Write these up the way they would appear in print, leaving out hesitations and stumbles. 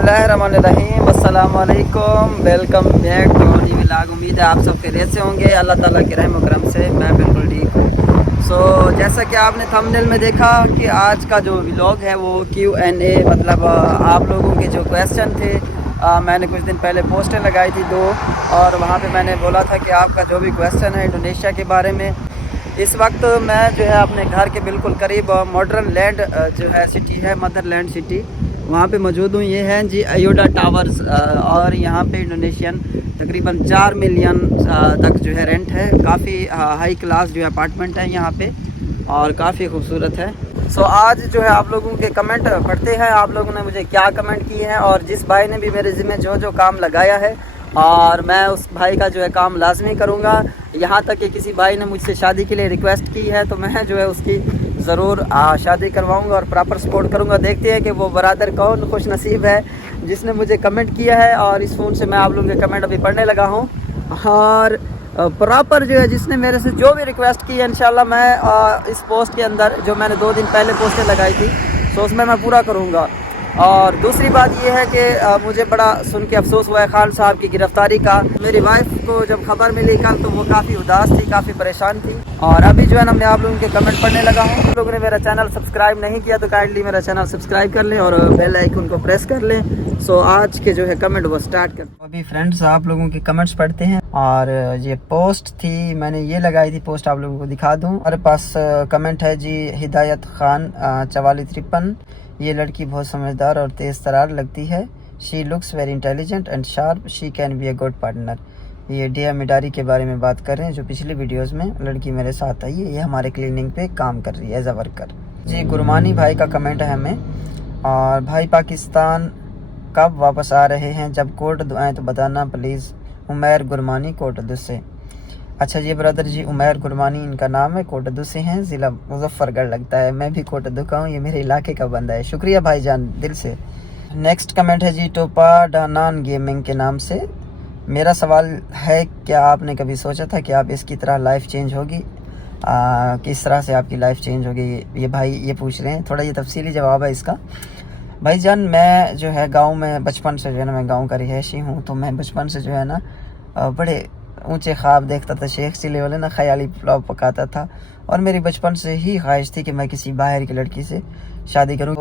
बिस्मिल्लाहिर्रहमानिर्रहीम अस्सलाम वालेकुम, welcome back to new vlog. उम्मीद है आप सब खैरियत से होंगे। अल्लाह ताला के रहम करम से मैं बिल्कुल ठीक हूँ। सो जैसा कि आपने थंबनेल में देखा कि आज का जो व्लॉग है वो Q&A, मतलब आप लोगों के जो क्वेश्चन थे, मैंने कुछ दिन पहले पोस्टें लगाई थी 2, और वहाँ पे मैंने बोला था कि आपका जो भी क्वेश्चन है इंडोनेशिया के बारे में। इस वक्त मैं जो है अपने घर के बिल्कुल करीब मॉडर्न लैंड जो है सिटी है, मदरलैंड सिटी, वहाँ पे मौजूद हूँ। ये हैं जी अयोडा टावर्स, और यहाँ पे इंडोनेशियन तकरीबन 4 मिलियन तक जो है रेंट है। काफ़ी हाई क्लास जो है अपार्टमेंट है यहाँ पे, और काफ़ी खूबसूरत है। सो आज जो है आप लोगों के कमेंट पढ़ते हैं, आप लोगों ने मुझे क्या कमेंट किए हैं, और जिस भाई ने भी मेरे ज़िम्मे जो जो काम लगाया है, और मैं उस भाई का जो है काम लाजमी करूँगा। यहाँ तक कि किसी भाई ने मुझसे शादी के लिए रिक्वेस्ट की है तो मैं जो है उसकी ज़रूर शादी करवाऊँगा और प्रॉपर सपोर्ट करूँगा। देखते हैं कि वो बरादर कौन खुश नसीब है जिसने मुझे कमेंट किया है। और इस फ़ोन से मैं आप लोगों के कमेंट अभी पढ़ने लगा हूँ, और प्रॉपर जो है जिसने मेरे से जो भी रिक्वेस्ट की है इंशाल्लाह मैं इस पोस्ट के अंदर जो मैंने 2 दिन पहले पोस्टें लगाई थी तो उसमें मैं पूरा करूँगा। और दूसरी बात ये है कि मुझे बड़ा सुन के अफसोस हुआ है खान साहब की गिरफ्तारी का। मेरी वाइफ को जब खबर मिली कल तो वो काफ़ी उदास थी, काफ़ी परेशान थी। और अभी जो है ना मैं आप लोगों के कमेंट पढ़ने लगा हूँ। आप लोगों ने मेरा चैनल सब्सक्राइब नहीं किया तो काइंडली मेरा चैनल सब्सक्राइब कर लें और बेल आइकन को प्रेस कर लें। सो आज के जो है कमेंट वो स्टार्ट कर। अभी फ्रेंड्स आप लोगों के कमेंट्स पढ़ते हैं, और ये पोस्ट थी मैंने ये लगाई थी पोस्ट, आप लोगों को दिखा दूँ। हमारे पास कमेंट है जी हिदायत खान 4453। ये लड़की बहुत समझदार और तेज़ तरार लगती है। She looks very intelligent and sharp, she can be a good partner. ये डिया मिडारी के बारे में बात कर रहे हैं जो पिछली वीडियोस में लड़की मेरे साथ आई है। ये हमारे क्लिनिक पे काम कर रही है एज अ वर्कर। जी गुरमानी भाई का कमेंट है हमें, और भाई पाकिस्तान कब वापस आ रहे हैं? जब कोट आए तो बताना प्लीज़। उमैर गुरमानी कोटदू से। अच्छा जी ब्रदर जी, उमैर गुरमानी इनका नाम है, कोटदू से हैं, ज़िला मुजफ्फरगढ़ लगता है। मैं भी कोटदू का हूँ, ये मेरे इलाके का बंदा है। शुक्रिया भाईजान दिल से। नेक्स्ट कमेंट है जी टोपा डानान गेमिंग के नाम से। मेरा सवाल है, क्या आपने कभी सोचा था कि आप इसकी तरह लाइफ चेंज होगी? किस तरह से आपकी लाइफ चेंज होगी? ये भाई ये पूछ रहे हैं। थोड़ा ये तफसीली जवाब है इसका। भाईजान मैं जो है गाँव में बचपन से जो है ना, मैं गाँव का रिहायशी हूँ, तो मैं बचपन से जो है ना बड़े ऊंचे ख्वाब देखता था। शेख चिल्ले वाले ना ख्याली पुलाव पकाता था, और मेरी बचपन से ही ख्वाहिश थी कि मैं किसी बाहर की लड़की से शादी करूँ।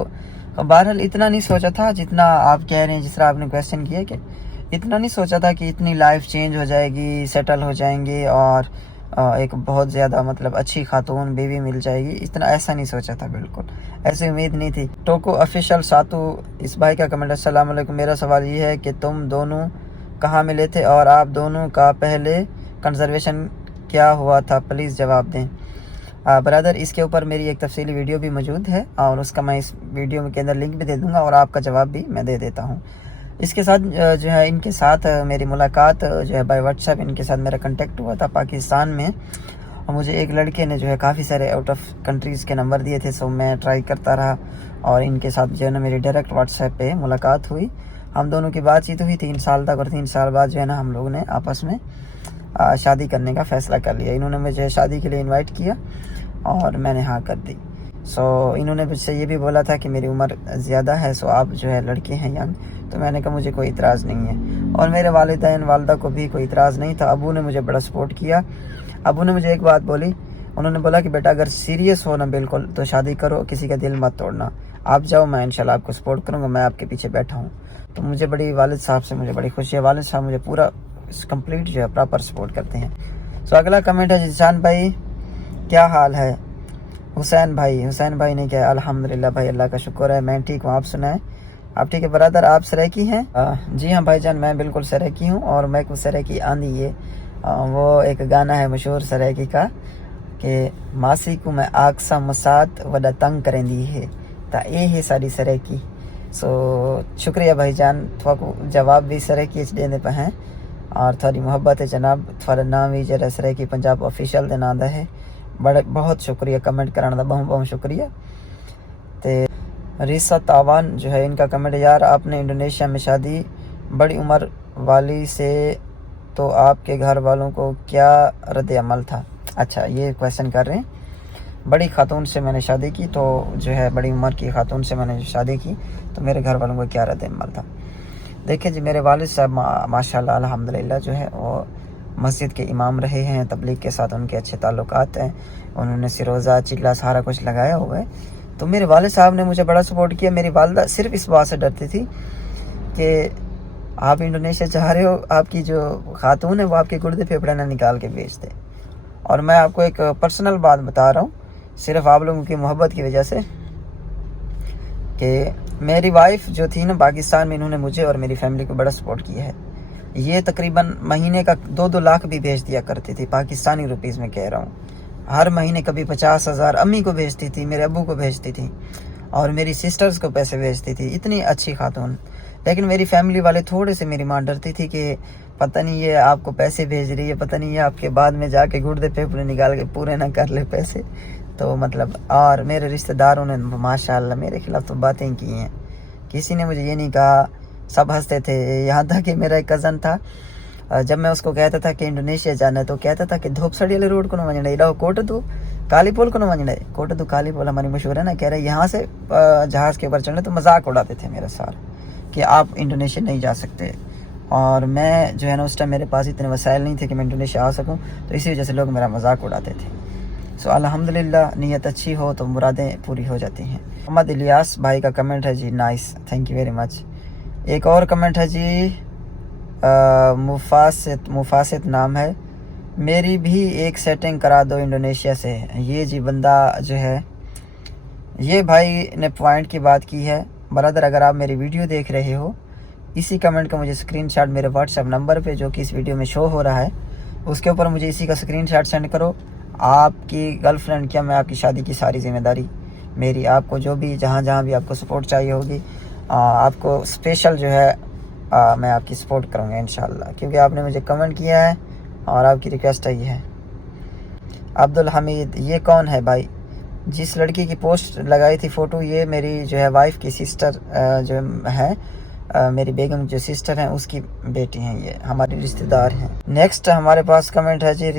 बहरहाल इतना नहीं सोचा था जितना आप कह रहे हैं, जिस तरह आपने क्वेश्चन किया कि इतना नहीं सोचा था कि इतनी लाइफ चेंज हो जाएगी, सेटल हो जाएंगे, और एक बहुत ज़्यादा मतलब अच्छी खातून बीवी मिल जाएगी। इतना ऐसा नहीं सोचा था, बिल्कुल ऐसी उम्मीद नहीं थी। टोको ऑफिशियल सातू इस भाई का कमेंट, अस्सलाम वालेकुम। मेरा सवाल ये है कि तुम दोनों कहाँ मिले थे और आप दोनों का पहले कंजर्वेशन क्या हुआ था? प्लीज़ जवाब दें। ब्रदर इसके ऊपर मेरी एक तफसीली वीडियो भी मौजूद है, और उसका मैं इस वीडियो के अंदर लिंक भी दे दूंगा, और आपका जवाब भी मैं दे देता हूँ। इसके साथ जो है इनके साथ मेरी मुलाकात जो है बाय व्हाट्सएप इनके साथ मेरा कांटेक्ट हुआ था पाकिस्तान में, और मुझे एक लड़के ने जो है काफ़ी सारे आउट ऑफ कंट्रीज़ के नंबर दिए थे। सो मैं ट्राई करता रहा, और इनके साथ जो है ना मेरी डायरेक्ट व्हाट्सएप पे मुलाकात हुई। हम दोनों की बातचीत हुई 3 साल तक, और 3 साल बाद जो है ना हम लोगों ने आपस में शादी करने का फ़ैसला कर लिया। इन्होंने मुझे शादी के लिए इनवाइट किया और मैंने हाँ कर दी। सो इन्होंने मुझसे ये भी बोला था कि मेरी उम्र ज़्यादा है, सो आप जो है लड़के हैं यंग, तो मैंने कहा मुझे कोई इतराज़ नहीं है। और मेरे वालिदैन वालदा को भी कोई इतराज़ नहीं था। अबू ने मुझे बड़ा सपोर्ट किया। अबू ने मुझे एक बात बोली, उन्होंने बोला कि बेटा अगर सीरियस हो ना बिल्कुल तो शादी करो, किसी का दिल मत तोड़ना, आप जाओ, मैं इंशाल्लाह आपको सपोर्ट करूँगा, मैं आपके पीछे बैठा हूँ। तो मुझे बड़ी वालिद साहब से मुझे बड़ी खुशी है। वालिद साहब मुझे पूरा कंप्लीट जो है प्रॉपर सपोर्ट करते हैं। सो अगला कमेंट है जिशान भाई, क्या हाल है? हुसैन भाई ने क्या? अल्हम्दुलिल्लाह भाई, अल्लाह का शुक्र है, मैं ठीक हूँ, आप सुनाएं आप ठीक है? ब्रदर आप सराइकी हैं? जी हाँ भाईजान, मैं बिल्कुल सराइकी हूँ, और मैं कुछ सराइकी आंधी ये वो एक गाना है मशहूर सराइकी का कि मासी को मैं आकसा मसात वडा तंग करेंदी है, ता ये है सारी सराइकी। सो शुक्रिया भाईजान, थोड़ा जवाब भी सराइकी देने पे हैं, और थोड़ी मोहब्बत है जनाब। थोड़ा नाम भी जरा सराइकी पंजाब ऑफिशियल दे नाम है। बड़े बहुत शुक्रिया कमेंट कराने का, बहुत बहुत शुक्रिया। ते रिसा तावान जो है इनका कमेंट, यार आपने इंडोनेशिया में शादी बड़ी उम्र वाली से, तो आपके घर वालों को क्या रद्द अमल था? अच्छा ये क्वेश्चन कर रहे हैं, बड़ी खातून से मैंने शादी की, तो जो है बड़ी उम्र की खातून से मैंने शादी की, तो मेरे घर वालों को क्या रद्द अमल था? دیکھیں جی میرے والد صاحب ماشاءاللہ الحمدللہ جو ہے وہ مسجد کے امام رہے ہیں، تبلیغ کے ساتھ ان کے اچھے تعلقات ہیں، انہوں نے سروزہ چلا سارا کچھ لگایا ہوا ہے. تو میرے والد صاحب نے مجھے بڑا سپورٹ کیا. میری والدہ صرف اس بات سے ڈرتی تھی کہ آپ انڈونیشیا جا رہے ہو، آپ کی جو خاتون ہے وہ آپ کے گردے پھیپھڑے نہ نکال کے بیچ دے. اور میں آپ کو ایک پرسنل بات بتا رہا ہوں صرف آپ لوگوں کی محبت کی وجہ سے، کہ میری وائف جو تھی نا پاکستان میں، انہوں نے مجھے اور میری فیملی کو بڑا سپورٹ کیا ہے. یہ تقریباً مہینے کا 2-2 لاکھ بھی بھیج دیا کرتی تھی، پاکستانی روپیز میں کہہ رہا ہوں. ہر مہینے کبھی 50,000 امی کو بھیجتی تھی، میرے ابو کو بھیجتی تھی، اور میری سسٹرز کو پیسے بھیجتی تھی. اتنی اچھی خاتون. لیکن میری فیملی والے تھوڑے سے میری ماں ڈرتی تھی کہ پتہ نہیں یہ آپ کو پیسے بھیج رہی ہے، پتہ نہیں یہ آپ کے بعد میں جا کے گردے پھیپھڑے نکال کے پورے نہ کر لے پیسے. تو مطلب اور میرے رشتہ داروں نے ماشاءاللہ میرے خلاف تو باتیں کی ہیں. کسی نے مجھے یہ نہیں کہا، سب ہنستے تھے. یہاں تک کہ میرا ایک کزن تھا، جب میں اس کو کہتا تھا کہ انڈونیشیا جانا ہے تو کہتا تھا کہ دھوپ سڑی والے روڈ کو نہ ونجنا، ادھر کوٹ دو کالی پول کو نہ ونجنا. کوٹ دو کالی پول ہماری مشہور ہے نا، کہہ رہے یہاں سے جہاز کے اوپر چڑھنے. تو مذاق اڑاتے تھے میرا سارا کہ آپ انڈونیشیا نہیں جا سکتے. اور میں جو ہے نا اس ٹائم میرے پاس اتنے وسائل نہیں تھے کہ میں انڈونیشیا آ سکوں، تو اسی وجہ سے لوگ میرا مذاق اڑاتے تھے. سو الحمدللہ نیت اچھی ہو تو مرادیں پوری ہو جاتی ہیں. محمد الیاس بھائی کا کمنٹ ہے جی، nice, thank you very much. ایک اور کمنٹ ہے جی، مفاسد نام ہے، میری بھی ایک سیٹنگ کرا دو انڈونیشیا سے. یہ جی بندہ جو ہے، یہ بھائی نے پوائنٹ کی بات کی ہے. برادر اگر آپ میری ویڈیو دیکھ رہے ہو، اسی کمنٹ کا مجھے اسکرین شاٹ میرے واٹس ایپ نمبر پہ جو کہ اس ویڈیو میں شو ہو رہا ہے، اس کے اوپر مجھے اسی کا اسکرین شاٹ سینڈ کرو. آپ کی گرل فرینڈ کیا، میں آپ کی شادی کی ساری ذمہ داری میری. آپ کو جو بھی جہاں بھی آپ کو سپورٹ چاہیے ہوگی، آپ کو اسپیشل جو ہے میں آپ کی سپورٹ کروں گا انشاءاللہ، کیونکہ آپ نے مجھے کمنٹ کیا ہے اور آپ کی ریکویسٹ ہے. یہ ہے عبدالحمید. یہ کون ہے بھائی؟ جس لڑکی کی پوسٹ لگائی تھی فوٹو، یہ میری جو ہے وائف کی سسٹر جو ہے، میری بیگم جو سسٹر ہیں اس کی بیٹی ہیں، یہ ہماری رشتہ دار ہیں. نیکسٹ ہمارے پاس کمنٹ ہے جی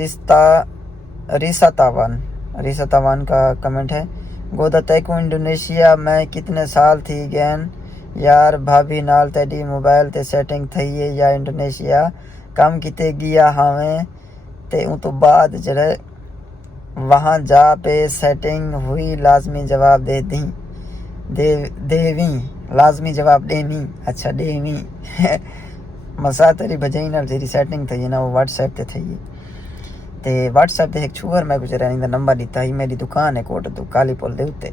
ریسا تاوان کا کمنٹ ہے. گودا تیکو انڈونیشیا میں کتنے سال تھی گین یار بھابی نال تیڈی موبائل تے سیٹنگ تھئی یا انڈونیشیا کم کتے گیا ہمیں تے ان تو بعد جڑے وہاں جا پہ سیٹنگ ہوئی لازمی جواب دیویں لازمی جواب دینی. اچھا دینی مسا تیری بجائی نال تیری سیٹنگ تھی نا، وہ واٹس ایپ تے تھی. تے واٹس ایپ تے ایک چھوہر میں کچھ رہنے دا نمبر دیتا ہی. میری دکان ہے کوٹ تو کالی پول دے اتے،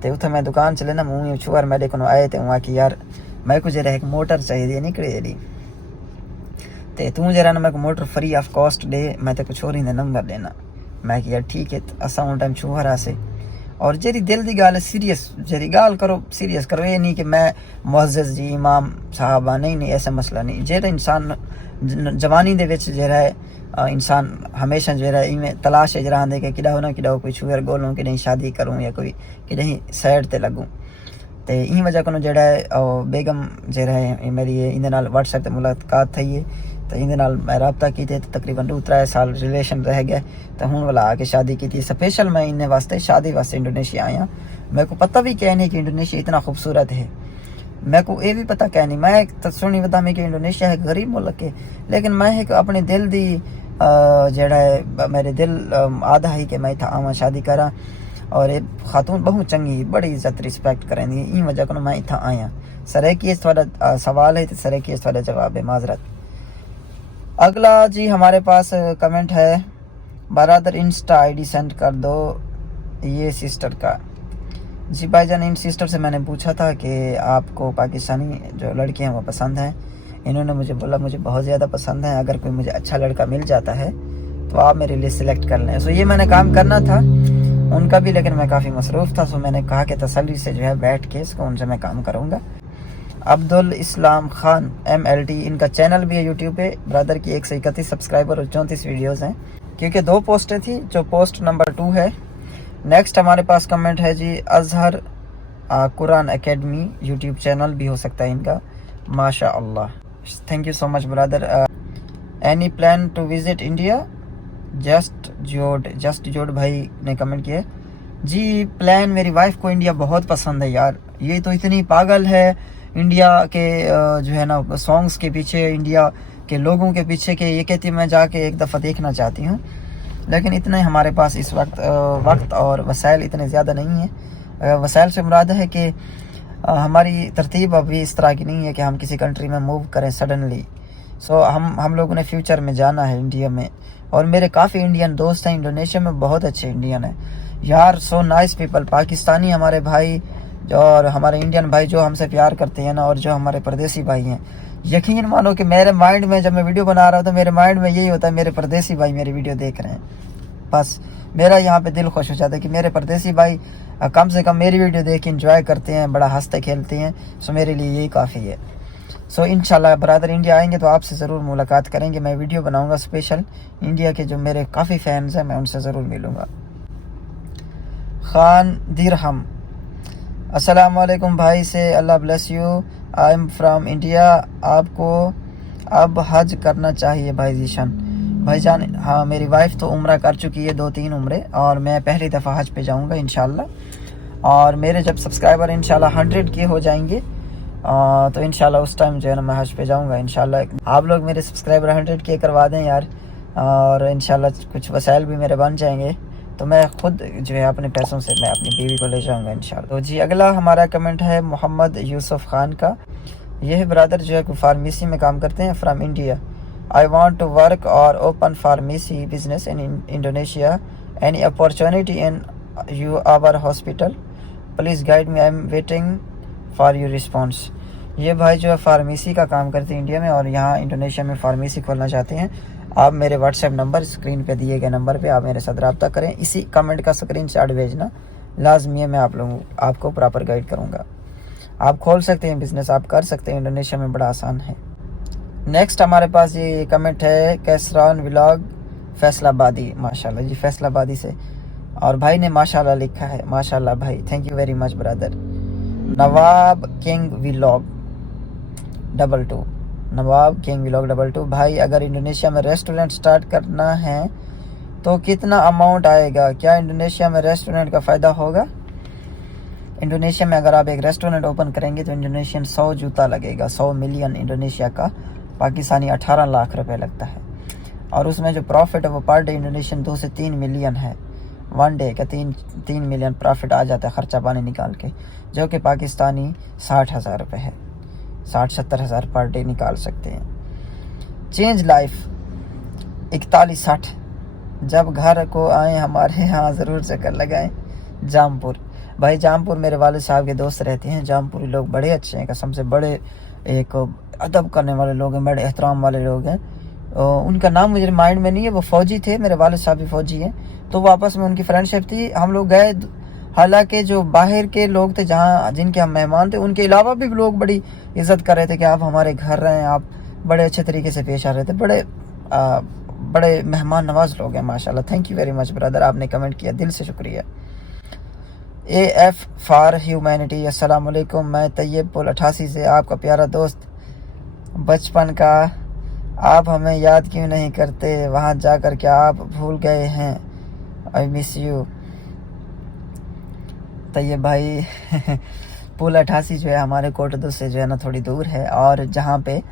تے اتھے میں دکان چلے نا، منہ چھوہر میرے کو آئے تے وہاں کی یار میں کو جرا ایک موٹر چاہیے نکلے دی، تے تو جرا نا میں کو موٹر فری آف کاسٹ دے، میں تے کچھ اور ہی نمبر دینا. میں کہ یار ٹھیک ہے. اساں اون ٹائم چھوہر آسے اور جیری دل دی گال ہے سیریس، جیری گال کرو سیریس کرو. یہ نہیں کہ میں معزز جی امام صاحبہ، نہیں ایسا مسئلہ نہیں. جیڑا انسان جوانی دے وچ جیڑا ہے انسان ہمیشہ جو ہے میں تلاش ہے جرا دے کہ کڈا ہونا کڈا کوئی چھوہر گولوں کہ نہیں شادی کروں یا کوئی کہ نہیں سائڈ تے لگوں. تے این وجہ کو جڑا ہے بیگم جڑا ہے میری اندے نال واٹس ایپ تے ملاقات تھی ہے، تو اندے نال میں رابطہ کیتے تقریباً 2-3 سال ریلیشن رہ گئے. تو ہوں والا آ کے شادی کی تھی. اسپیشل میں ان واسطے شادی واسطے انڈونیشیا آیا. میرے کو پتہ بھی کیا نہیں کہ انڈونیشیا اتنا خوبصورت ہے. میرے کو یہ بھی پتہ کیا نہیں، میں ایک سنی بتا میں کہ انڈونیشیا ایک غریب ملک ہے، لیکن میں ایک اپنے دل دی جڑا ہے میرے دل آدھا ہی کہ میں تھا آواں شادی کرا. اور یہ خاتون بہت چنگی، بڑی عزت رسپیکٹ کریں دی. این وجہ کو میں اتھا آیا. سرے کی تھوڑا سوال ہے تو سرے کی تھوڑا جواب ہے، معذرت. اگلا جی ہمارے پاس کمنٹ ہے، برادر انسٹا آئی ڈی سینڈ کر دو یہ سسٹر کا. جی بھائی جان، ان سسٹر سے میں نے پوچھا تھا کہ آپ کو پاکستانی جو لڑکے ہیں وہ پسند ہیں. انہوں نے مجھے بولا مجھے بہت زیادہ پسند ہیں، اگر کوئی مجھے اچھا لڑکا مل جاتا ہے تو آپ میرے لیے سلیکٹ کر لیں. سو یہ میں نے کام کرنا تھا ان کا بھی، لیکن میں کافی مصروف تھا. سو میں نے کہا کہ تسلی سے جو ہے بیٹھ کے اس کو ان سے میں کام کروں گا. عبدالاسلام خان MLT ان کا چینل بھی ہے یوٹیوب پہ. برادر کی 131 سبسکرائبر اور 34 ویڈیوز ہیں، کیونکہ 2 پوسٹیں تھیں جو پوسٹ نمبر 2 ہے. نیکسٹ ہمارے پاس کمنٹ ہے جی Azhar Quran academy, YouTube channel بھی ہو سکتا ہے ان کا. ماشاء اللہ، thank you so much brother. Any plan to visit India? Just Jude بھائی نے کمنٹ کیا. جی پلان، میری وائف کو انڈیا بہت پسند ہے یار. یہ تو اتنی پاگل ہے इंडिया के जो है ना सॉन्ग्स के पीछे, इंडिया के लोगों के पीछे के ये कहती मैं जाके एक दफ़ा देखना चाहती हूँ, लेकिन इतने हमारे पास इस वक्त और वसाइल इतने ज़्यादा नहीं है। वसाइल से मुराद है कि हमारी तरतीब अभी इस तरह की नहीं है कि हम किसी कंट्री में मूव करें सडनली। सो हम लोगों ने फ्यूचर में जाना है इंडिया में, और मेरे काफ़ी इंडियन दोस्त हैं इंडोनेशिया में, बहुत अच्छे इंडियन हैं यार, सो नाइस पीपल। पाकिस्तानी हमारे भाई और हमारे इंडियन भाई जो हमसे प्यार करते हैं ना, और जो हमारे परदेसी भाई हैं, यकीन मानो कि मेरे माइंड में जब मैं वीडियो बना रहा हूँ तो मेरे माइंड में यही होता है मेरे परदेसी भाई मेरी वीडियो देख रहे हैं। बस मेरा यहाँ पे दिल खुश हो जाता है कि मेरे परदेसी भाई कम से कम मेरी वीडियो देख के इंजॉय करते हैं, बड़ा हंसते खेलते हैं। सो मेरे लिए यही काफ़ी है। सो इंशाल्लाह ब्रदर इंडिया आएंगे तो आपसे ज़रूर मुलाकात करेंगे। मैं वीडियो बनाऊंगा स्पेशल, इंडिया के जो मेरे काफ़ी फैंस हैं मैं उनसे ज़रूर मिलूँगा। खान दिरहम, अस्सलाम वालेकुम भाई से, Allah bless you, I am from India, आपको अब हज करना चाहिए भाई जीशन। भाईजान हाँ, मेरी वाइफ तो उम्रा कर चुकी है 2-3 उम्रे, और मैं पहली दफ़ा हज पे जाऊंगा इंशाल्लाह। और मेरे जब सब्सक्राइबर इंशाल्लाह 100 के हो जाएंगे तो इंशाल्लाह उस टाइम जो है ना मैं हज पे जाऊंगा इंशाल्लाह। आप लोग मेरे सब्सक्राइबर 100 के करवा दें यार, और इंशाल्लाह कुछ वसाइल भी मेरे बन जाएंगे तो मैं खुद जो है अपने पैसों से मैं अपनी बीवी को ले जाऊंगा इंशाल्लाह। तो जी अगला हमारा कमेंट है मोहम्मद यूसुफ खान का। यह ब्रदर जो है फार्मेसी में काम करते हैं from India. I want to work और open pharmacy business in Indonesia, any opportunity in you our hospital, please guide me, I am waiting for you response. ये भाई जो है फार्मेसी का काम करते हैं इंडिया में, और यहाँ इंडोनेशिया में फार्मेसी खोलना चाहते हैं। आप मेरे व्हाट्सएप नंबर, स्क्रीन पे दिए गए नंबर पे आप मेरे साथ रब्ता करें। इसी कमेंट का स्क्रीनशॉट भेजना लाजमी है, मैं आपको प्रॉपर गाइड करूँगा। आप खोल सकते हैं बिज़नेस, आप कर सकते हैं, इंडोनेशिया में बड़ा आसान है। नेक्स्ट हमारे पास ये कमेंट है कैसरान व्लॉग फैसलाबादी, माशाल्लाह जी फैसलाबादी से, और भाई ने माशाल्लाह लिखा है, माशाल्लाह भाई, thank you very much brother. Nawab king vlog 22, Nawab king vlog 22, भाई अगर इंडोनेशिया में रेस्टोरेंट स्टार्ट करना है तो कितना अमाउंट आएगा, क्या इंडोनेशिया में रेस्टोरेंट का फ़ायदा होगा? इंडोनेशिया में अगर आप एक रेस्टोरेंट ओपन करेंगे तो इंडोनेशियन 100 जूता लगेगा, 100 मिलियन इंडोनेशिया का, पाकिस्तानी 18 लाख रुपए लगता है। और उसमें जो प्रॉफिट है वो पर डे इंडोनेशियन 2 से 3 मिलियन है, वन डे का 3 मिलियन प्रॉफिट आ जाता है खर्चा पानी निकाल के, जो कि पाकिस्तानी 60,000 रुपये है, 60-70 हज़ार पर डे निकाल सकते हैं। चेंज लाइफ 4160, जब घर को आए हमारे यहाँ ज़रूर चक्कर लगाएं। जामपुर, भाई जामपुर मेरे वाले साहब के दोस्त रहते हैं, जामपुरी लोग बड़े अच्छे हैं, कसम से बड़े एक अदब करने वाले लोग हैं, बड़े एहतराम वाले लोग हैं। उनका नाम मुझे माइंड में नहीं है, वो फ़ौजी थे, मेरे वाले साहब भी फ़ौजी हैं, तो वो आपस में उनकी फ्रेंडशिप थी। हम लोग गए, हालांकि जो बाहर के लोग थे जहाँ जिनके हम मेहमान थे, उनके अलावा भी लोग बड़ी इज़्ज़त कर रहे थे कि आप हमारे घर रहें, आप बड़े अच्छे तरीके से पेश आ रहे थे, बड़े मेहमान नवाज लोग हैं माशाल्लाह। Thank you very much brother, आपने कमेंट किया, दिल से शुक्रिया। AF फॉर ह्यूमैनिटी, अस्सलाम वालेकुम, मैं तैयब पुल 88 से आपका प्यारा दोस्त बचपन का, आप हमें याद क्यों नहीं करते, वहाँ जाकर क्या आप भूल गए हैं, आई मिस यू। तैयब भाई पुल 88 जो है हमारे कोटदू से जो है ना थोड़ी दूर है, और जहाँ पे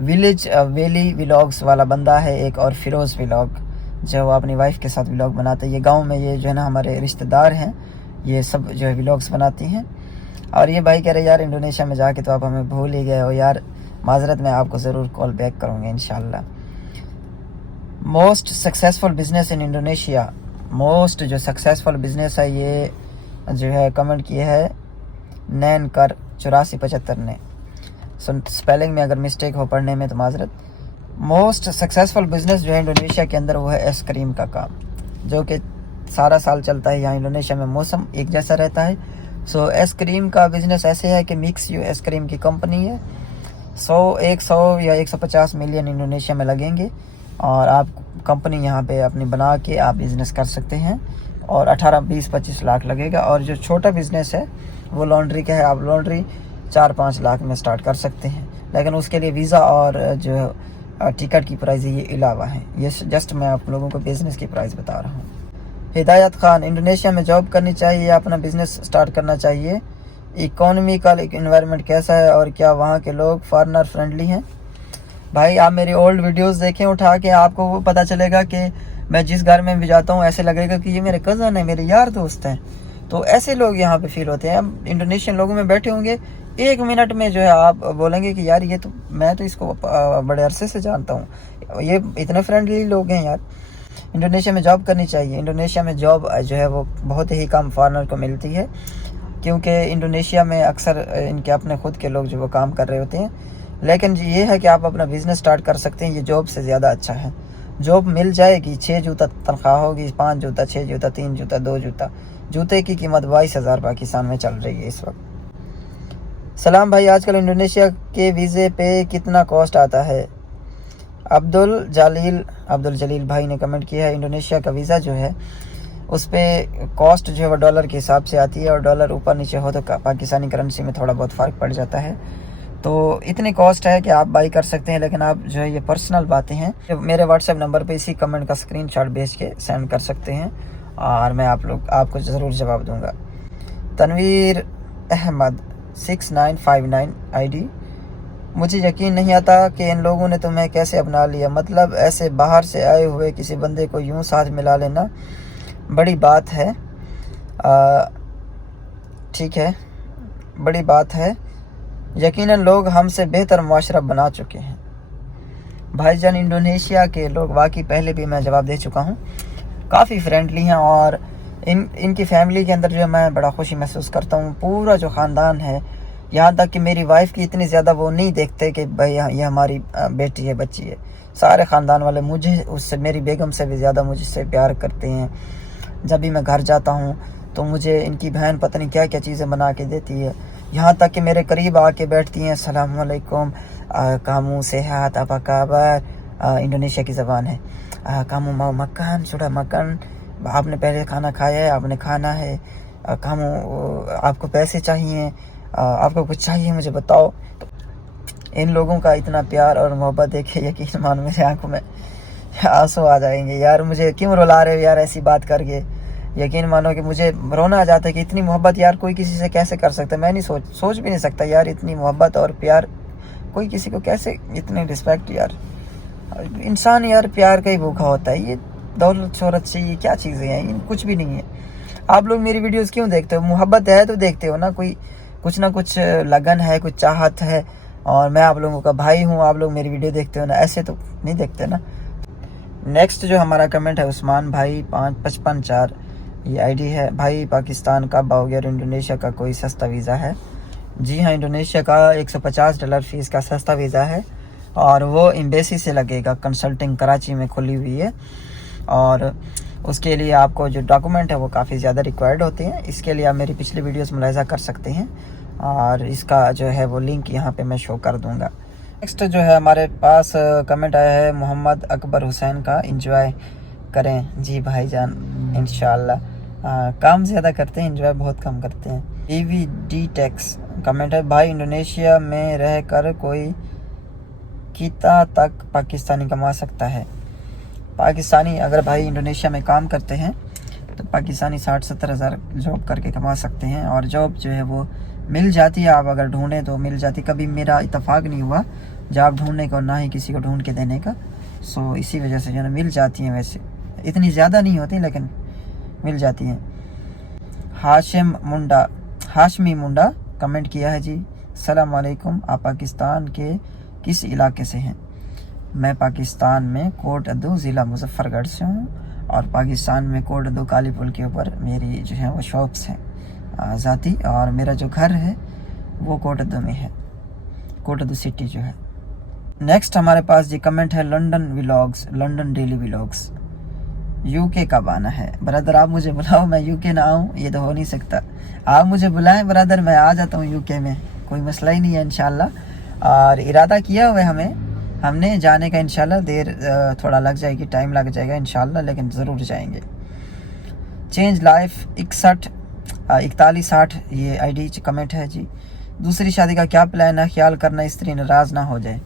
विलेज वैली व्लॉग्स वाला बंदा है एक, और फिरोज़ व्लॉग जो अपनी वाइफ के साथ व्लॉग बनाते हैं, ये गांव में ये जो है ना हमारे रिश्तेदार हैं, ये सब जो है व्लॉग्स बनाती हैं। और ये भाई कह रहे यार इंडोनेशिया में जाके तो आप हमें भूल ही गए हो यार, माजरत मैं आपको ज़रूर कॉल बैक करूँगा इंशाल्लाह। Most successful business in Indonesia, most जो सक्सेसफुल बिजनेस है ये जो है कमेंट किए है नैन कर 8475 ने, स्पेलिंग में अगर मिस्टेक हो पढ़ने में तो माजरत। मोस्ट सक्सेसफुल बिजनेस जो है इंडोनेशिया के अंदर वो है आइसक्रीम का काम, जो कि सारा साल चलता है। यहाँ इंडोनेशिया में मौसम एक जैसा रहता है। सो आइसक्रीम का बिज़नेस ऐसे है कि मिक्स यू आइसक्रीम की कंपनी है, 100 या 150 मिलियन इंडोनेशिया में लगेंगे, और आप कंपनी यहाँ पे अपनी बना के आप बिज़नेस कर सकते हैं, और 18-20-25 लाख लगेगा। और जो छोटा बिज़नेस है वो लॉन्ड्री का है, आप लॉन्ड्री 4-5 लाख में स्टार्ट कर सकते हैं, लेकिन उसके लिए वीज़ा और जो टिकट की प्राइस ये अलावा है। ये जस्ट मैं आप लोगों को बिज़नेस की प्राइस बता रहा हूँ। हिदायत खान, इंडोनेशिया में जॉब करनी चाहिए या अपना बिज़नेस स्टार्ट करना चाहिए, इकोनॉमिकल इन्वायरमेंट कैसा है और क्या वहाँ के लोग फॉरेनर फ्रेंडली हैं? भाई आप मेरी ओल्ड वीडियोस देखें उठा के, आपको वो पता चलेगा कि मैं जिस घर में भी जाता हूँ ऐसे लगेगा कि ये मेरे कज़न है, मेरे यार दोस्त हैं। तो ऐसे लोग यहाँ पे फील होते हैं। अब इंडोनेशियन लोगों में बैठे होंगे, 1 मिनट में जो है आप बोलेंगे कि यार ये तो मैं तो इसको बड़े अरसे से जानता हूँ, ये इतने फ्रेंडली लोग हैं यार। इंडोनेशिया में जॉब करनी चाहिए। इंडोनेशिया में जॉब जो है वो बहुत ही कम फॉरेनर को मिलती है, क्योंकि इंडोनेशिया में अक्सर इनके अपने खुद के लोग जो वो काम कर रहे होते हैं। लेकिन ये है कि आप अपना बिज़नेस स्टार्ट कर सकते हैं, ये जॉब से ज़्यादा अच्छा है। जॉब मिल जाएगी, 6 जूता तनख्वाह होगी, 5 जूता, 6 जूता, 3 जूता, 2 जूता। जूते की कीमत 22,000 पाकिस्तान में चल रही है इस वक्त। सलाम भाई, आजकल इंडोनेशिया के वीज़े पे कितना कॉस्ट आता है? अब्दुल जलील भाई ने कमेंट किया है, इंडोनेशिया का वीज़ा जो है उस पर कॉस्ट जो है वो डॉलर के हिसाब से आती है, और डॉलर ऊपर नीचे हो तो पाकिस्तानी करेंसी में थोड़ा बहुत फ़र्क पड़ जाता है। तो इतनी कॉस्ट है कि आप बाई कर सकते हैं, लेकिन आप जो है ये पर्सनल बातें हैं, मेरे व्हाट्सएप नंबर पे इसी कमेंट का स्क्रीनशॉट भेज के सेंड कर सकते हैं और मैं आपको ज़रूर जवाब दूंगा। तनवीर अहमद 6959 आईडी, मुझे यकीन नहीं आता कि इन लोगों ने तुम्हें कैसे अपना लिया। मतलब ऐसे बाहर से आए हुए किसी बंदे को यूं साथ मिला लेना बड़ी बात है। ठीक है, बड़ी बात है। यकीनन लोग हमसे बेहतर मुआशरा बना चुके हैं। भाईजान, इंडोनेशिया के लोग वाकई, पहले भी मैं जवाब दे चुका हूँ, काफ़ी फ्रेंडली हैं, और इनकी फैमिली के अंदर जो है मैं बड़ा खुशी महसूस करता हूँ। पूरा जो ख़ानदान है, यहाँ तक कि मेरी वाइफ की इतनी ज़्यादा वो नहीं देखते कि भाई ये हमारी बेटी है, बच्ची है। सारे ख़ानदान वाले मुझे, उससे, मेरी बेगम से भी ज़्यादा मुझसे प्यार करते हैं। जब भी मैं घर जाता हूँ तो मुझे इनकी बहन पता नहीं क्या क्या चीज़ें बना के देती है, यहाँ तक कि मेरे करीब आके बैठती हैं, अस्सलाम वालेकुम, कामू सेहत apa kabar, इंडोनेशिया की ज़बान है, कामू माओ मकान सुड़ा मकान, आपने पहले खाना खाया है, आपने खाना है, कामू आपको पैसे चाहिए, आपको कुछ चाहिए मुझे बताओ। तो इन लोगों का इतना प्यार और मोहब्बत देखे, यकीन मान मेरे आंखों में आंसू आ जाएंगे। यार मुझे क्यों रुला रहे हो यार ऐसी बात करके? यकीन मानो कि मुझे रोना आ जाता है कि इतनी मोहब्बत यार कोई किसी से कैसे कर सकता है। मैं नहीं सोच भी नहीं सकता यार, इतनी मोहब्बत और प्यार कोई किसी को कैसे, इतनी रिस्पेक्ट। यार इंसान यार प्यार का ही भूखा होता है। ये दौलत शोहरत से ये क्या चीज़ें हैं, ये कुछ भी नहीं है। आप लोग मेरी वीडियोस क्यों देखते हो? मोहब्बत है तो देखते हो ना, कोई कुछ ना कुछ लगन है, कुछ चाहत है, और मैं आप लोगों का भाई हूँ, आप लोग मेरी वीडियो देखते हो ना, ऐसे तो नहीं देखते ना। नेक्स्ट जो हमारा कमेंट है उस्मान भाई 5554, ये आईडी है। भाई पाकिस्तान कब आओगे और इंडोनेशिया का कोई सस्ता वीज़ा है? जी हाँ, इंडोनेशिया का $150 फ़ीस का सस्ता वीज़ा है, और वो एम्बेसी से लगेगा। कंसल्टिंग कराची में खुली हुई है, और उसके लिए आपको जो डॉक्यूमेंट है वो काफ़ी ज़्यादा रिक्वायर्ड होते हैं। इसके लिए आप मेरी पिछली वीडियोस मुलाहिज़ा कर सकते हैं, और इसका जो है वो लिंक यहाँ पे मैं शो कर दूँगा। नेक्स्ट जो है हमारे पास कमेंट आया है मोहम्मद अकबर हुसैन का, एंजॉय करें। जी भाईजान, इंशाल्लाह। काम ज़्यादा करते हैं, एंजॉय बहुत कम करते हैं। EVD टैक्स कमेंट है, भाई इंडोनेशिया में रह कर कोई कितना तक पाकिस्तानी कमा सकता है? पाकिस्तानी अगर भाई इंडोनेशिया में काम करते हैं तो पाकिस्तानी 60-70 हज़ार जॉब करके कमा सकते हैं, और जॉब जो है वो मिल जाती है। आप अगर ढूंढें तो मिल जाती। कभी मेरा इत्तेफाक नहीं हुआ जॉब ढूंढने का, ना ही किसी को ढूंढ के देने का, सो इसी वजह से जो है मिल जाती हैं। वैसे इतनी ज़्यादा नहीं होती लेकिन मिल जाती हैं। हाशमी मुंडा कमेंट किया है, जी सलाम वालेकुम, आप पाकिस्तान के किस इलाके से हैं? मैं पाकिस्तान में कोट अद्दू ज़िला मुजफ्फरगढ़ से हूँ, और पाकिस्तान में कोट अद्दू काली पुल के ऊपर मेरी जो है वो शॉप्स हैं ज़ाती, और मेरा जो घर है वो कोट अद्दू में है, कोट अद्दू सिटी जो है। नेक्स्ट हमारे पास जी कमेंट है लंदन डेली व्लॉग्स, यूके कब आना है? ब्रदर आप मुझे बुलाओ, मैं यूके ना आऊँ ये तो हो नहीं सकता। आप मुझे बुलाएं ब्रदर, मैं आ जाता हूँ यूके में, कोई मसला ही नहीं है इंशाल्लाह। और इरादा किया हुआ है हमने जाने का, इंशाल्लाह। देर थोड़ा लग जाएगी, टाइम लग जाएगा इंशाल्लाह, लेकिन ज़रूर जाएंगे। चेंज लाइफ 4160 ये आईडी कमेंट है जी। दूसरी शादी का क्या प्लान है? ख्याल करना स्त्री नाराज़ ना हो जाए।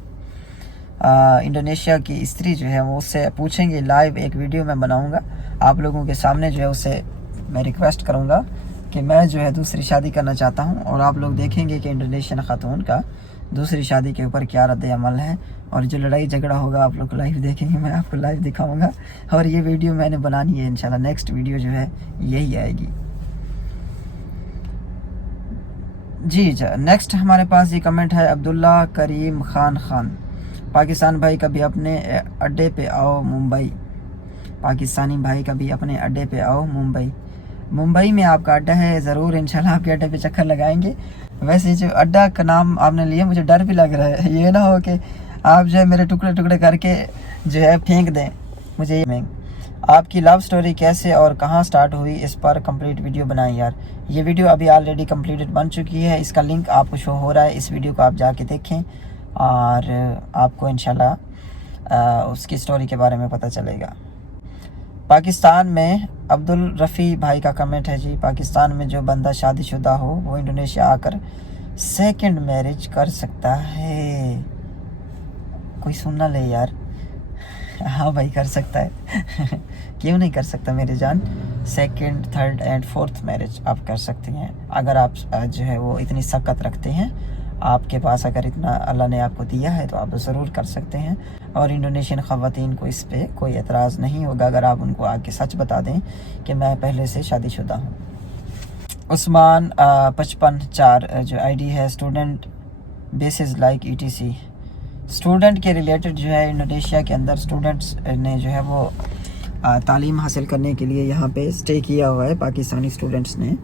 इंडोनेशिया की स्त्री जो है वो उससे पूछेंगे, लाइव एक वीडियो मैं बनाऊंगा आप लोगों के सामने, जो है उससे मैं रिक्वेस्ट करूंगा کہ میں جو ہے دوسری شادی کرنا چاہتا ہوں، اور آپ لوگ دیکھیں گے کہ انڈونیشین خاتون کا دوسری شادی کے اوپر کیا رد عمل ہے، اور جو لڑائی جھگڑا ہوگا آپ لوگ لائیو دیکھیں گے، میں آپ کو لائیو دکھاؤں گا، اور یہ ویڈیو میں نے بنانی ہے انشاءاللہ، نیکسٹ ویڈیو جو ہے یہی آئے گی۔ جی نیکسٹ ہمارے پاس یہ کمنٹ ہے عبداللہ کریم خان، پاکستان بھائی کبھی اپنے اڈے پہ آؤ ممبئی، پاکستانی بھائی کبھی اپنے اڈے پہ آؤ ممبئی میں آپ کا اڈا ہے، ضرور انشاءاللہ آپ کے اڈے پہ چکر لگائیں گے۔ ویسے جو اڈا کا نام آپ نے لیا مجھے ڈر بھی لگ رہا ہے، یہ نہ ہو کہ آپ جو ہے میرے ٹکڑے کر کے جو ہے پھینک دیں مجھے۔ آپ کی لو سٹوری کیسے اور کہاں سٹارٹ ہوئی، اس پر کمپلیٹ ویڈیو بنائیں یار۔ یہ ویڈیو ابھی آلریڈی کمپلیٹڈ بن چکی ہے، اس کا لنک آپ کو شو ہو رہا ہے، اس ویڈیو کو آپ جا کے دیکھیں اور آپ کو انشاءاللہ اس کی سٹوری کے بارے میں پتہ چلے گا۔ پاکستان میں عبدالرفیع بھائی کا کمنٹ ہے جی، پاکستان میں جو بندہ شادی شدہ ہو وہ انڈونیشیا آ کر سیکنڈ میرج کر سکتا ہے، کوئی سن نہ لے یار۔ ہاں بھائی کر سکتا ہے کیوں نہیں کر سکتا میرے جان، second, third and fourth marriage آپ کر سکتے ہیں، اگر آپ جو ہے وہ اتنی سکت رکھتے ہیں، آپ کے پاس اگر اتنا اللہ نے آپ کو دیا ہے تو آپ ضرور کر سکتے ہیں، اور انڈونیشین خواتین کو اس پہ کوئی اعتراض نہیں ہوگا اگر آپ ان کو آ کے سچ بتا دیں کہ میں پہلے سے شادی شدہ ہوں۔ عثمان 55 جو آئی ڈی ہے، student bases like ETC، student کے ریلیٹڈ جو ہے انڈونیشیا کے اندر اسٹوڈنٹس نے جو ہے وہ تعلیم حاصل کرنے کے لیے یہاں پہ اسٹے کیا ہوا ہے، پاکستانی اسٹوڈنٹس نے۔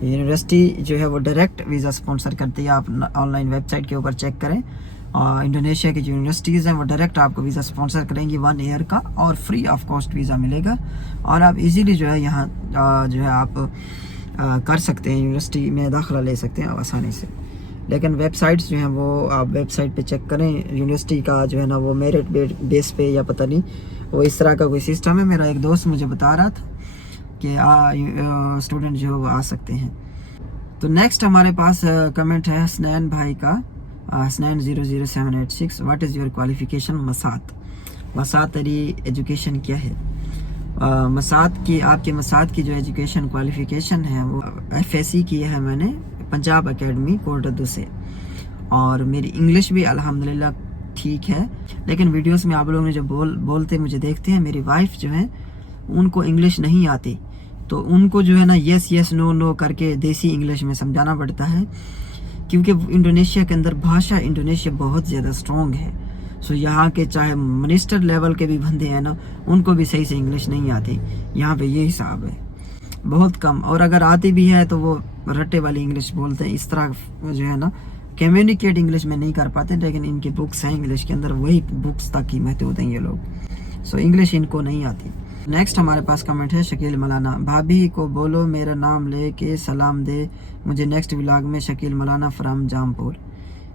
یونیورسٹی جو ہے وہ ڈائریکٹ ویزا سپانسر کرتی ہے، آپ آن لائن ویب سائٹ کے اوپر چیک کریں، اور انڈونیشیا کی جو یونیورسٹیز ہیں وہ ڈائریکٹ آپ کو ویزا سپانسر کریں گی 1 ایئر کا، اور فری آف کاسٹ ویزا ملے گا، اور آپ ایزیلی جو ہے یہاں جو ہے آپ کر سکتے ہیں، یونیورسٹی میں داخلہ لے سکتے ہیں آسانی سے۔ لیکن ویب سائٹس جو ہیں وہ آپ ویب سائٹ پہ چیک کریں، یونیورسٹی کا جو ہے نا وہ میرٹ بیس پہ یا پتہ نہیں وہ اس طرح کا کوئی سسٹم ہے، میرا ایک دوست مجھے بتا رہا تھا کہ اسٹوڈنٹ جو ہے وہ آ سکتے ہیں۔ تو نیکسٹ ہمارے پاس کمنٹ ہے حسنین بھائی کا، Hasnain 00786، what is your qualification مسات تری ایجوکیشن کیا ہے؟ مسات کی، آپ کے مسات کی جو ایجوکیشن کوالیفیکیشن ہے وہ FSc کی ہے میں نے پنجاب اکیڈمی کوٹردو سے، اور میری انگلش بھی الحمدللہ ٹھیک ہے، لیکن ویڈیوز میں آپ لوگوں نے جو بولتے مجھے دیکھتے ہیں، میری وائف جو ہیں ان کو انگلش نہیں آتی، تو ان کو جو ہے نا یس نو کر کے دیسی انگلش میں سمجھانا پڑتا ہے، کیونکہ انڈونیشیا کے اندر بھاشا انڈونیشیا بہت زیادہ سٹرونگ ہے، سو یہاں کے چاہے منسٹر لیول کے بھی بندے ہیں نا ان کو بھی صحیح سے انگلش نہیں آتی، یہاں پہ یہ حساب ہے بہت کم، اور اگر آتی بھی ہے تو وہ رٹے والی انگلش بولتے ہیں، اس طرح جو ہے نا کمیونیکیٹ انگلش میں نہیں کر پاتے، لیکن ان کی بکس ہیں انگلش کے اندر، وہی بکس تک ہی محدود ہیں یہ لوگ، سو انگلش ان کو نہیں آتی۔ نیکسٹ ہمارے پاس کمنٹ ہے شکیل مولانا، بھابھی کو بولو میرا نام لے کے سلام دے مجھے نیکسٹ ولاگ میں، شکیل مولانا فرام جامپور۔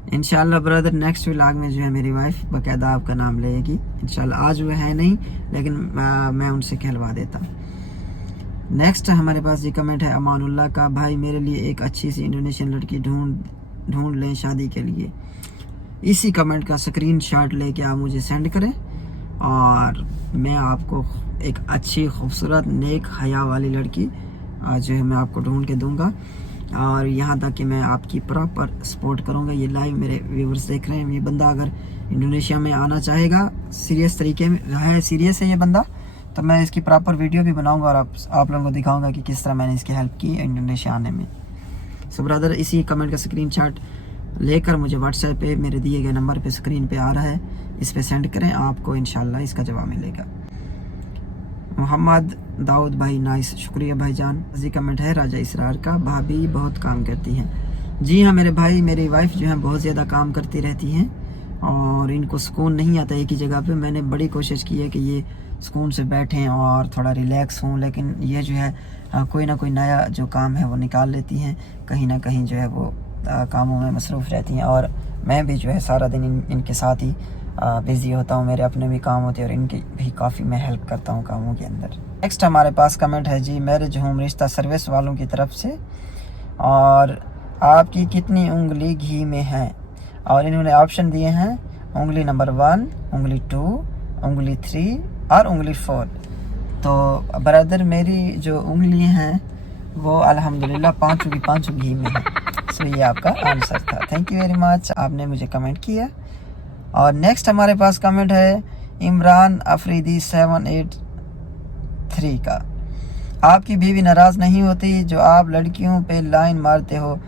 انشاءاللہ برادر نیکسٹ ولاگ میں جو ہے میری وائف باقاعدہ آپ کا نام لے گی انشاءاللہ، آج وہ ہے نہیں لیکن میں ان سے کہلوا دیتا ہوں۔ نیکسٹ ہمارے پاس یہ کمنٹ ہے امان اللہ کا، بھائی میرے لیے ایک اچھی سی انڈونیشین لڑکی ڈھونڈ لیں شادی کے لیے۔ اسی کمنٹ کا اسکرین شاٹ لے کے آپ مجھے سینڈ کریں، اور میں آپ کو ایک اچھی خوبصورت نیک حیا والی لڑکی جو ہے میں آپ کو ڈھونڈ کے دوں گا، اور یہاں تک کہ میں آپ کی پراپر سپورٹ کروں گا۔ یہ لائیو میرے ویورز دیکھ رہے ہیں، یہ بندہ اگر انڈونیشیا میں آنا چاہے گا سیریس طریقے میں ہے، سیریس ہے یہ بندہ، تو میں اس کی پراپر ویڈیو بھی بناؤں گا اور آپ لوگوں کو دکھاؤں گا کہ کس طرح میں نے اس کی ہیلپ کی انڈونیشیا آنے میں۔ سو برادر اسی کمنٹ کا اسکرین شاٹ لے کر مجھے واٹس ایپ پہ میرے دیے گئے نمبر پہ اسکرین پہ آ رہا ہے، اس پہ سینڈ کریں، آپ کو انشاءاللہ اس کا جواب ملے گا۔ محمد داؤد بھائی نائس، شکریہ بھائی جان۔ اسی کمنٹ ہے راجہ اسرار کا، بھابھی بہت کام کرتی ہیں۔ جی ہاں میرے بھائی، میری وائف جو ہے بہت زیادہ کام کرتی رہتی ہیں، اور ان کو سکون نہیں آتا ایک ہی جگہ پہ۔ میں نے بڑی کوشش کی ہے کہ یہ سکون سے بیٹھیں اور تھوڑا ریلیکس ہوں، لیکن یہ جو ہے کوئی نہ کوئی نیا جو کام ہے وہ نکال لیتی ہیں، کہیں نہ کہیں جو ہے وہ کاموں میں مصروف رہتی ہیں، اور میں بھی جو ہے سارا دن ان کے ساتھ ہی بزی ہوتا ہوں، میرے اپنے بھی کام ہوتے ہیں اور ان کی بھی کافی میں ہیلپ کرتا ہوں کاموں کے اندر۔ نیکسٹ ہمارے پاس کمنٹ ہے جی، میرج ہوم رشتہ سروس والوں کی طرف سے، اور آپ کی کتنی انگلی گھی میں ہے، اور انہوں نے آپشن دیے ہیں انگلی نمبر 1، انگلی 2، انگلی 3 اور انگلی 4۔ تو برادر میری جو انگلیاں ہیں वो अल्हम्दुलिल्लाह पाँचों घी में है। सो ये आपका आंसर था। थैंक यू वेरी मच, आपने मुझे कमेंट किया। और नेक्स्ट हमारे पास कमेंट है इमरान अफरीदी 783 का। आपकी बीवी नाराज़ नहीं होती जो आप लड़कियों पे लाइन मारते हो?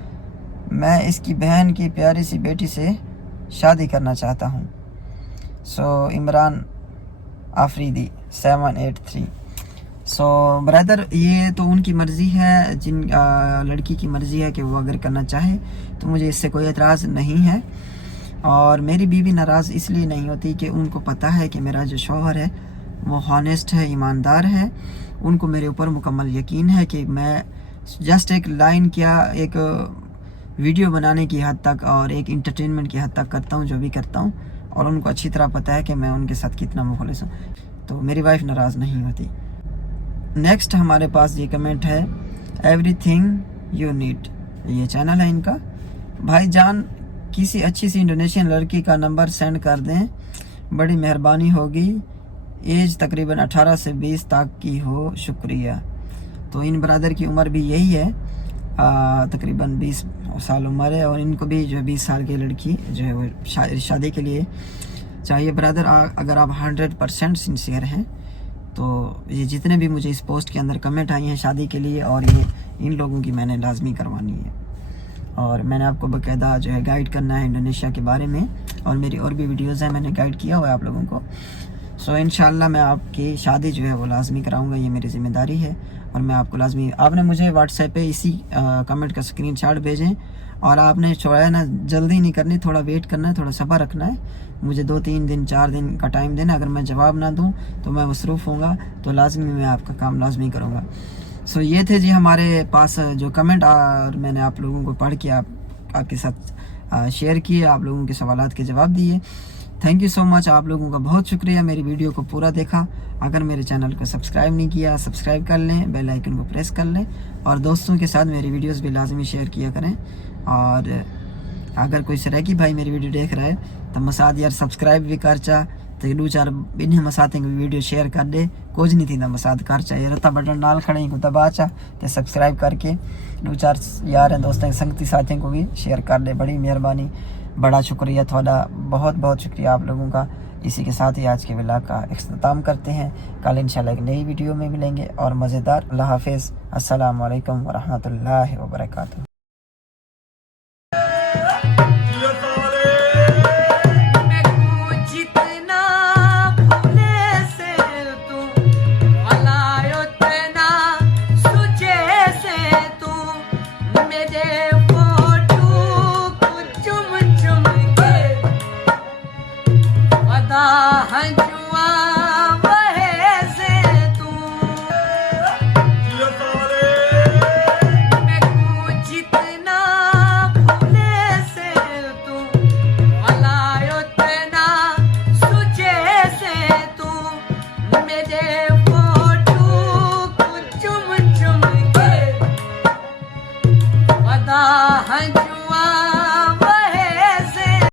मैं इसकी बहन की प्यारी सी बेटी से शादी करना चाहता हूँ। सो इमरान अफरीदी 783। सो ब्रदर, ये तो उनकी मर्ज़ी है, जिन लड़की की मर्ज़ी है कि वो अगर करना चाहे तो मुझे इससे कोई एतराज़ नहीं है। और मेरी बीवी नाराज़ इसलिए नहीं होती कि उनको पता है कि मेरा जो शौहर है वो हॉनेस्ट है, ईमानदार है। उनको मेरे ऊपर मुकम्मल यकीन है कि मैं जस्ट एक लाइन क्या, एक वीडियो बनाने की हद तक और एक इंटरटेनमेंट की हद तक करता हूँ जो भी करता हूँ। और उनको अच्छी तरह पता है कि मैं उनके साथ कितना मुखलिस हूँ, तो मेरी वाइफ नाराज़ नहीं होती। नेक्स्ट हमारे पास ये कमेंट है एवरीथिंग यू नीड, ये चैनल है इनका। भाई जान, किसी अच्छी सी इंडोनेशियन लड़की का नंबर सेंड कर दें, बड़ी मेहरबानी होगी। एज तकरीबन 18 से 20 तक की हो, शुक्रिया। तो इन ब्रदर की उम्र भी यही है, तकरीबन 20 साल उम्र है। और इनको भी जो 20 साल की लड़की जो है वो शादी के लिए चाहिए। ब्रदर, अगर आप 100% सिंसियर हैं तो ये जितने भी मुझे इस पोस्ट के अंदर कमेंट आई हैं शादी के लिए, और ये इन लोगों की मैंने लाजमी करवानी है। और मैंने आपको बाकायदा जो है गाइड करना है इंडोनेशिया के बारे में, और मेरी और भी वीडियोज़ हैं, मैंने गाइड किया हुआ है आप लोगों को। सो इंशाल्लाह मैं आपकी शादी जो है वो लाजमी कराऊंगा, ये मेरी ज़िम्मेदारी है। और मैं आपको लाजमी, आपने मुझे व्हाट्सएप पे इसी कमेंट का स्क्रीनशॉट भेजें। और आपने छोड़ा ना, जल्दी नहीं करनी, थोड़ा वेट करना है, थोड़ा सब्र रखना है। मुझे 2-3 दिन 4 दिन का टाइम देना। अगर मैं जवाब ना दूँ तो मैं मसरूफ़ होऊंगा, तो लाजमी मैं आपका काम लाजमी करूँगा। सो ये थे जी हमारे पास जो कमेंट, और मैंने आप लोगों को पढ़ के आपके साथ शेयर किए, आप लोगों के सवालात के जवाब दिए। थैंक यू सो मच, आप लोगों का बहुत शुक्रिया मेरी वीडियो को पूरा देखा। अगर मेरे चैनल को सब्सक्राइब नहीं किया, सब्सक्राइब कर लें, बेल आइकन को प्रेस कर लें, और दोस्तों के साथ मेरी वीडियोस भी लाजमी शेयर किया करें। और अगर कोई सराकी भाई मेरी वीडियो देख रहा है तो मसाद यार सब्सक्राइब भी कर चा, तो 2-4 इन्हें मसाते वीडियो शेयर कर दे, कुछ नहीं थी ना मसाद कर चा, ये रता बटन डाल खड़े को दबा चा, तो सब्सक्राइब करके 2-4 यार हैं दोस्तों संगती साथियों को भी शेयर कर दे। बड़ी मेहरबानी, बड़ा शुक्रिया थोड़ा, बहुत बहुत शुक्रिया आप लोगों का। इसी के साथ ही आज के व्लॉग का इख्तिताम करते हैं। कल इंशाल्लाह एक नई वीडियो में मिलेंगे और मज़ेदार। अल्लाह हाफिज़, अस्सलामु अलैकुम वरहमतुल्लाहि वबरकातुहू। हाँ